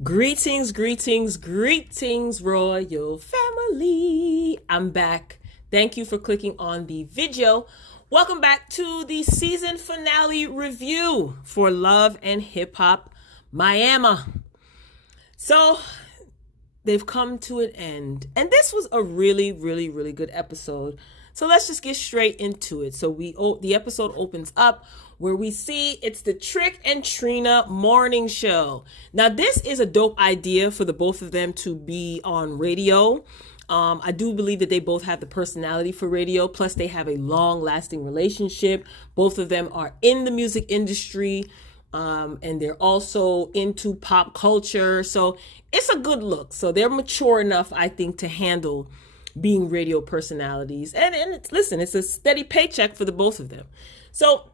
Greetings, greetings, greetings, royal family. I'm back. Thank you for clicking on the video. Welcome back to the season finale review for Love and Hip Hop Miami. So they've come to an end, and this was a really good episode. So let's just get straight into it. So the episode opens up where we see it's the Trick and Trina morning show. Now, this is a dope idea for the both of them to be on radio. I do believe that they both have the personality for radio. Plus, they have a long-lasting relationship. Both of them are in the music industry, and they're also into pop culture. So it's a good look. So they're mature enough, I think, to handle being radio personalities. And listen, it's a steady paycheck for the both of them. So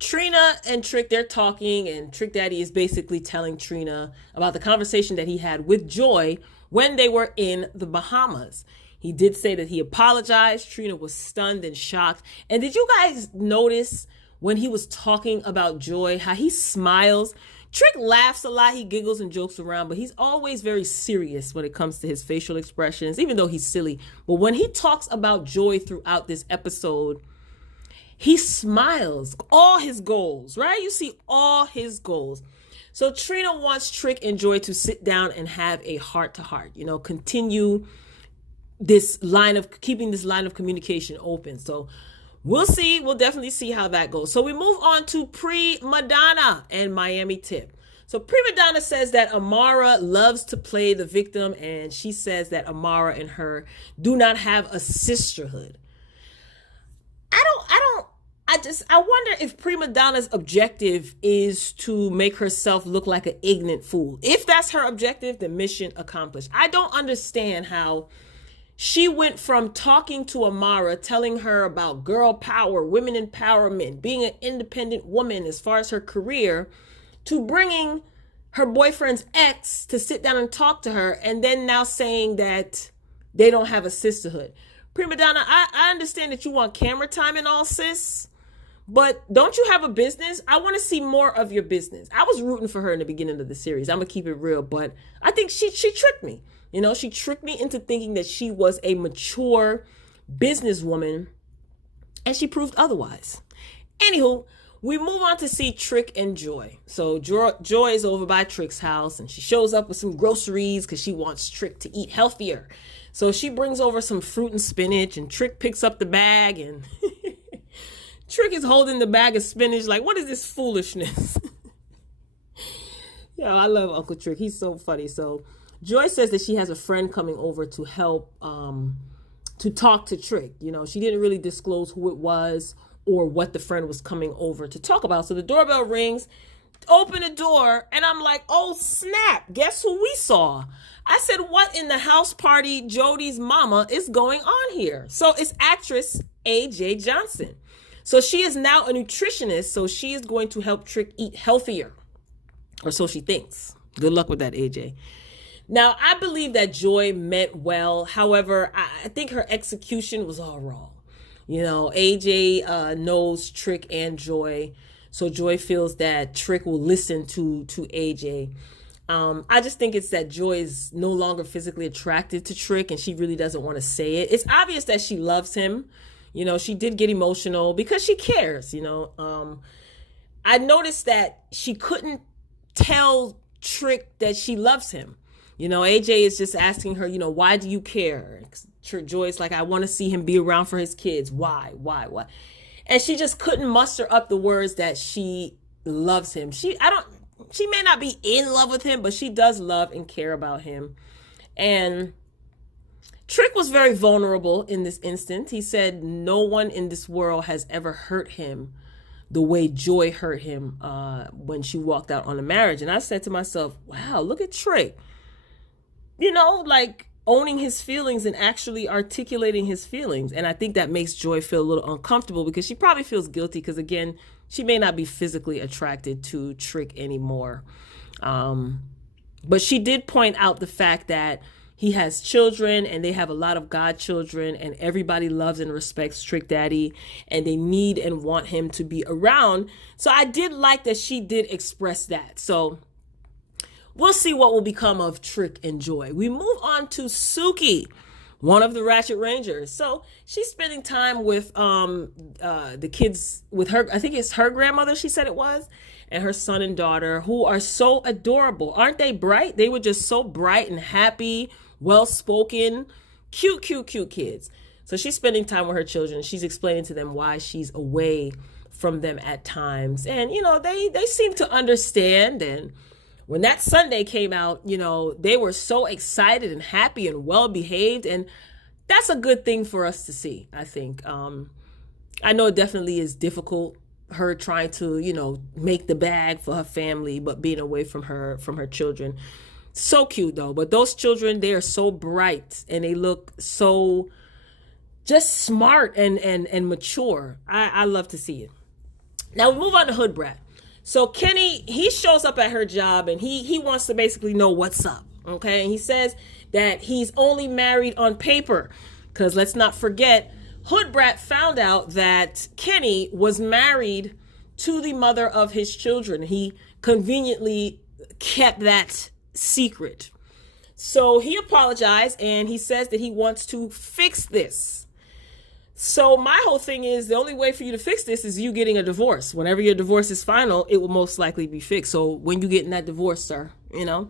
Trina and Trick, they're talking, and Trick Daddy is basically telling Trina about the conversation that he had with Joy when they were in the Bahamas. He did say that he apologized. Trina was stunned and shocked. And did you guys notice when he was talking about Joy, how he smiles? Trick laughs a lot, he giggles and jokes around, but he's always very serious when it comes to his facial expressions, even though he's silly. But when he talks about Joy throughout this episode, he smiles, all his goals, right? You see all his goals. So Trina wants Trick and Joy to sit down and have a heart-to-heart, continue keeping this line of communication open. So we'll see. We'll definitely see how that goes. So we move on to Prima Donna and Miami Tip. So Prima Donna says that Amara loves to play the victim, and she says that Amara and her do not have a sisterhood. I wonder if Prima Donna's objective is to make herself look like an ignorant fool. If that's her objective, the mission accomplished. I don't understand how she went from talking to Amara, telling her about girl power, women empowerment, being an independent woman as far as her career, to bringing her boyfriend's ex to sit down and talk to her, and then now saying that they don't have a sisterhood. Prima Donna, I understand that you want camera time and all, sis, but don't you have a business? I want to see more of your business. I was rooting for her in the beginning of the series. I'm going to keep it real, but I think she tricked me. She tricked me into thinking that she was a mature businesswoman, and she proved otherwise. Anywho, we move on to see Trick and Joy. So Joy is over by Trick's house, and she shows up with some groceries because she wants Trick to eat healthier. So she brings over some fruit and spinach, and Trick picks up the bag, and Trick is holding the bag of spinach like, what is this foolishness? I love Uncle Trick. He's so funny. So Joy says that she has a friend coming over to help to talk to Trick. She didn't really disclose who it was or what the friend was coming over to talk about. So the doorbell rings, open the door, and I'm like, oh snap, guess who we saw? I said, what in the house party Jody's mama is going on here? So it's actress AJ Johnson. So she is now a nutritionist, so she is going to help Trick eat healthier, or so she thinks. Good luck with that, AJ. Now, I believe that Joy meant well. However, I think her execution was all wrong. AJ knows Trick and Joy, so Joy feels that Trick will listen to AJ. I just think it's that Joy is no longer physically attracted to Trick, and she really doesn't want to say it. It's obvious that she loves him. She did get emotional because she cares. I noticed that she couldn't tell Trick that she loves him. AJ is just asking her, why do you care? Joy's like, I want to see him be around for his kids. Why? And she just couldn't muster up the words that she loves him. She may not be in love with him, but she does love and care about him. And Trick was very vulnerable in this instance. He said no one in this world has ever hurt him the way Joy hurt him when she walked out on the marriage. And I said to myself, wow, look at Trick. Owning his feelings and actually articulating his feelings. And I think that makes Joy feel a little uncomfortable because she probably feels guilty because, again, she may not be physically attracted to Trick anymore. But she did point out the fact that he has children and they have a lot of godchildren, and everybody loves and respects Trick Daddy, and they need and want him to be around. So I did like that she did express that. So we'll see what will become of Trick and Joy. We move on to Suki, one of the Ratchet Rangers. So she's spending time with the kids, with her, I think it's her grandmother, she said it was, and her son and daughter, who are so adorable. Aren't they bright? They were just so bright and happy, well-spoken, cute kids. So she's spending time with her children. She's explaining to them why she's away from them at times. And, they seem to understand. And when that Sunday came out, they were so excited and happy and well-behaved. And that's a good thing for us to see, I think. I know it definitely is difficult, her trying to, make the bag for her family, but being away from her children. So cute, though. But those children, they are so bright and they look so just smart and mature. I love to see it. Now we move on to Hood Brat. So Kenny, he shows up at her job and he wants to basically know what's up. Okay. And he says that he's only married on paper, because let's not forget, Hood Brat found out that Kenny was married to the mother of his children. He conveniently kept that secret. So he apologized and he says that he wants to fix this. So my whole thing is, the only way for you to fix this is you getting a divorce. Whenever your divorce is final, it will most likely be fixed. So when you getting that divorce, sir, Now,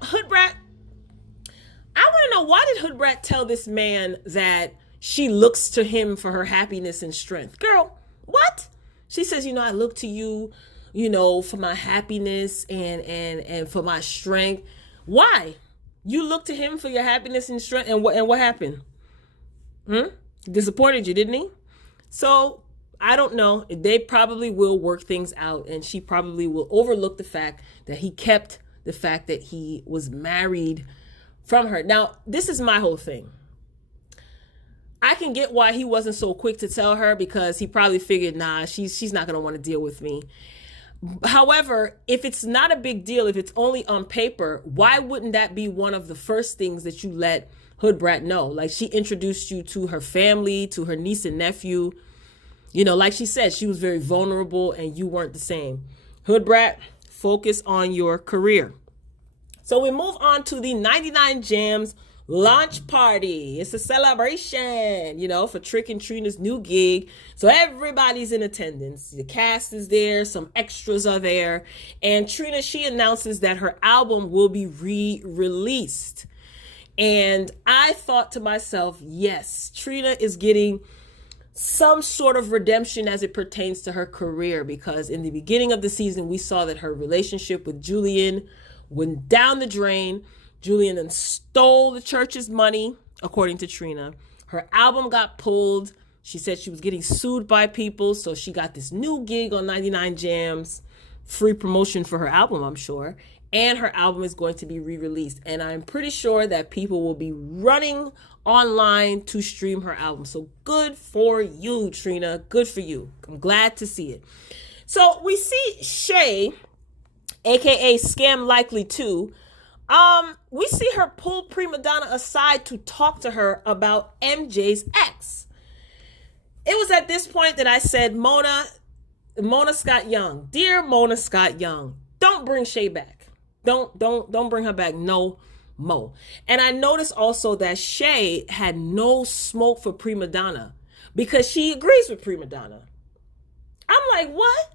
Hood Brat, I want to know, why did Hood Brat tell this man that she looks to him for her happiness and strength? Girl, what? She says, I look to you, for my happiness and for my strength. Why? You look to him for your happiness and strength, and what happened? Disappointed you, didn't he? So I don't know. They probably will work things out, and she probably will overlook the fact that he kept the fact that he was married from her. Now, this is my whole thing. I can get why he wasn't so quick to tell her, because he probably figured, she's not going to want to deal with me. However, if it's not a big deal, if it's only on paper, why wouldn't that be one of the first things that you let Hood Brat know? Like, she introduced you to her family, to her niece and nephew. Like she said, she was very vulnerable and you weren't the same. Hood Brat, focus on your career. So we move on to the 99 Jams launch party. It's a celebration, for Trick and Trina's new gig. So everybody's in attendance. The cast is there. Some extras are there. And Trina, she announces that her album will be re-released. And I thought to myself, yes, Trina is getting some sort of redemption as it pertains to her career, because in the beginning of the season, we saw that her relationship with Julian went down the drain. Julian then stole the church's money, according to Trina. Her album got pulled. She said she was getting sued by people, so she got this new gig on 99 Jams, free promotion for her album, I'm sure. And her album is going to be re-released. And I'm pretty sure that people will be running online to stream her album. So good for you, Trina. Good for you. I'm glad to see it. So we see Shay, aka Scam Likely 2. We see her pull Prima Donna aside to talk to her about MJ's ex. It was at this point that I said, Mona Scott Young, dear Mona Scott Young, don't bring Shay back. Don't bring her back no more. And I noticed also that Shay had no smoke for Prima Donna, because she agrees with Prima Donna. I'm like, what?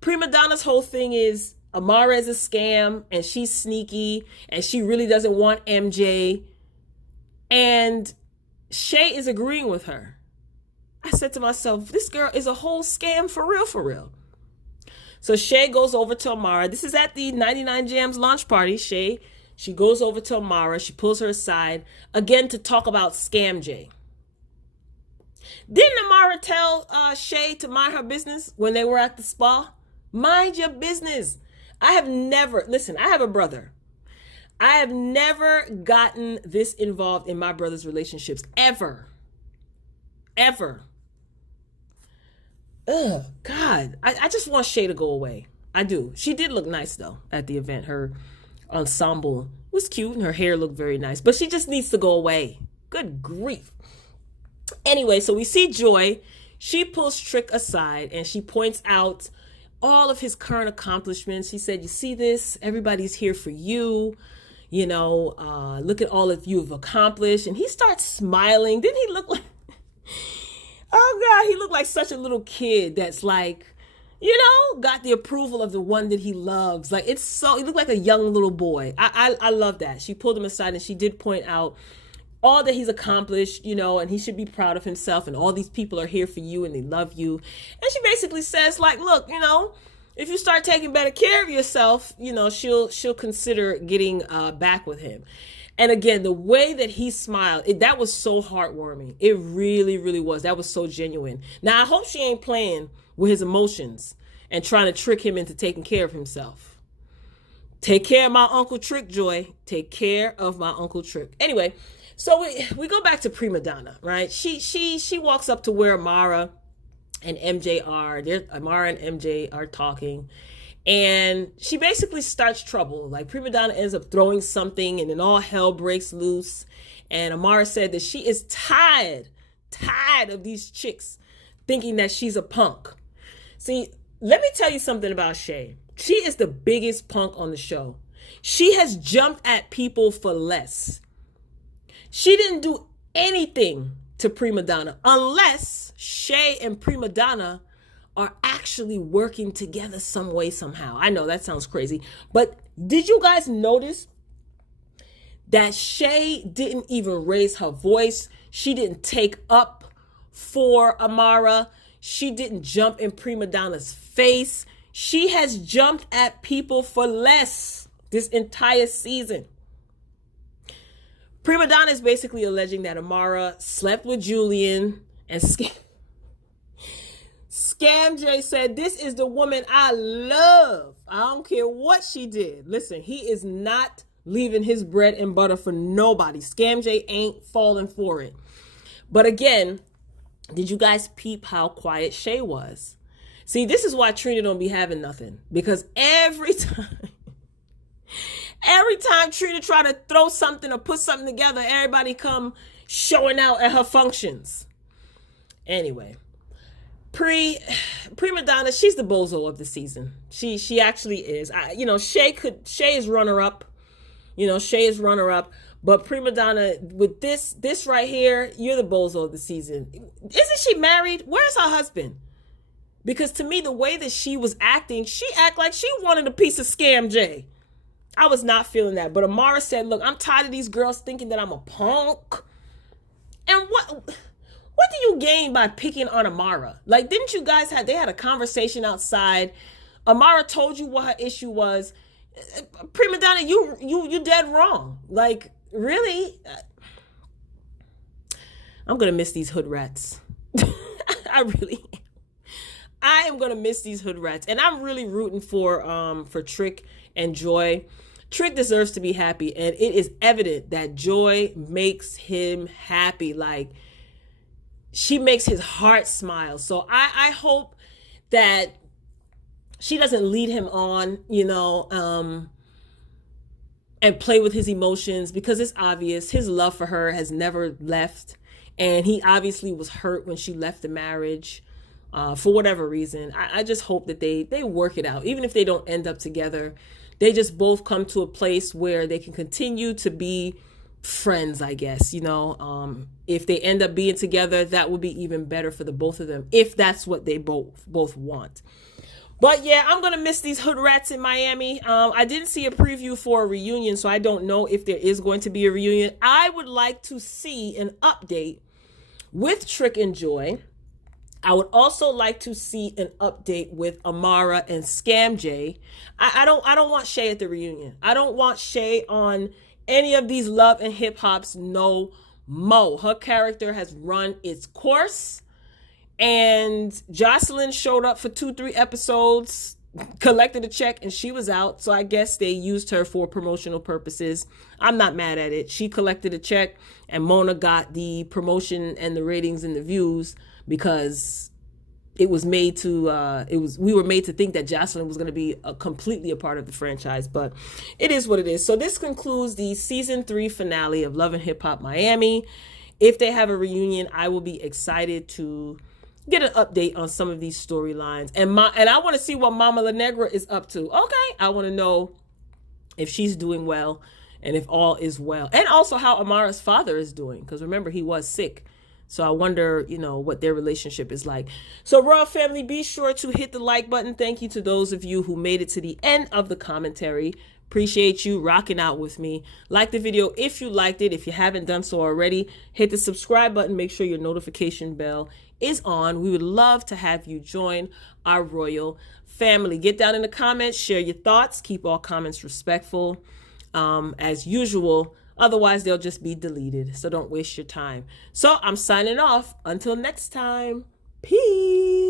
Prima Donna's whole thing is Amara is a scam and she's sneaky and she really doesn't want MJ. And Shay is agreeing with her. I said to myself, this girl is a whole scam for real. So Shay goes over to Amara. This is at the 99 Jams launch party. Shay, she goes over to Amara. She pulls her aside again to talk about Scam J. Didn't Amara tell Shay to mind her business when they were at the spa? Mind your business. I have a brother. I have never gotten this involved in my brother's relationships. Ever. Ugh, God. I just want Shay to go away. I do. She did look nice, though, at the event. Her ensemble was cute and her hair looked very nice. But she just needs to go away. Good grief. Anyway, so we see Joy. She pulls Trick aside and she points out all of his current accomplishments. He said, you see this? Everybody's here for you. Look at all that you've accomplished. And he starts smiling. Didn't he look like, oh God, he looked like such a little kid that's like, got the approval of the one that he loves. Like, he looked like a young little boy. I love that. She pulled him aside and she did point out all that he's accomplished, and he should be proud of himself, and all these people are here for you and they love you. And she basically says, like, look, if you start taking better care of yourself, she'll consider getting back with him. And again, the way that he smiled, that was so heartwarming. It really, really was. That was so genuine. Now, I hope she ain't playing with his emotions and trying to trick him into taking care of himself. Take care of my Uncle Trick, Joy. Take care of my Uncle Trick. Anyway, so we go back to Prima Donna, right? She walks up to where Amara and MJ are. Amara and MJ are talking. And she basically starts trouble. Like, Prima Donna ends up throwing something and then all hell breaks loose. And Amara said that she is tired of these chicks thinking that she's a punk. See, let me tell you something about Shay. She is the biggest punk on the show. She has jumped at people for less. She didn't do anything to Prima Donna unless Shay and Prima Donna are actually working together some way, somehow. I know that sounds crazy, but did you guys notice that Shay didn't even raise her voice? She didn't take up for Amara. She didn't jump in Prima Donna's face. She has jumped at people for less this entire season. Prima Donna is basically alleging that Amara slept with Julian and Scam J said, this is the woman I love. I don't care what she did. Listen, he is not leaving his bread and butter for nobody. Scam J ain't falling for it. But again, did you guys peep how quiet Shay was? See, this is why Trina don't be having nothing. Because every time Trina try to throw something or put something together, everybody come showing out at her functions. Anyway, Prima Donna, she's the bozo of the season. She actually is. Shay is runner up. Shay is runner up. But Prima Donna, with this right here, you're the bozo of the season. Isn't she married? Where's her husband? Because to me, the way that she was acting, she act like she wanted a piece of Scam J. I was not feeling that. But Amara said, look, I'm tired of these girls thinking that I'm a punk. And what do you gain by picking on Amara? Like, didn't you guys they had a conversation outside. Amara told you what her issue was. Prima Donna, you dead wrong. Like, really? I'm going to miss these hood rats. I really am. I am going to miss these hood rats. And I'm really rooting for Trick and Joy. Trick deserves to be happy. And it is evident that Joy makes him happy. Like, she makes his heart smile. So I hope that she doesn't lead him on, and play with his emotions, because it's obvious his love for her has never left. And he obviously was hurt when she left the marriage. For whatever reason. I just hope that they work it out. Even if they don't end up together, they just both come to a place where they can continue to be friends, I guess. If they end up being together, that would be even better for the both of them, if that's what they both want. But yeah, I'm going to miss these hood rats in Miami. I didn't see a preview for a reunion, so I don't know if there is going to be a reunion. I would like to see an update with Trick and Joy. I would also like to see an update with Amara and Scam J. I don't want Shay at the reunion. I don't want Shay on any of these Love and Hip Hops no mo. Her character has run its course. And Jocelyn showed up for 2-3 episodes, collected a check, and she was out. So I guess they used her for promotional purposes. I'm not mad at it. She collected a check and Mona got the promotion and the ratings and the views, because we were made to think that Jocelyn was going to be completely a part of the franchise, but it is what it is. So this concludes the season 3 finale of Love and Hip Hop Miami. If they have a reunion, I will be excited to get an update on some of these storylines. And I want to see what Mama La Negra is up to. Okay, I want to know if she's doing well and if all is well. And also how Amara's father is doing, because remember, he was sick. So I wonder, what their relationship is like. So Royal Family, be sure to hit the like button. Thank you to those of you who made it to the end of the commentary. Appreciate you rocking out with me. Like the video if you liked it. If you haven't done so already, hit the subscribe button. Make sure your notification bell is on. We would love to have you join our Royal Family. Get down in the comments, share your thoughts, keep all comments respectful as usual. Otherwise, they'll just be deleted. So don't waste your time. So I'm signing off. Until next time. Peace.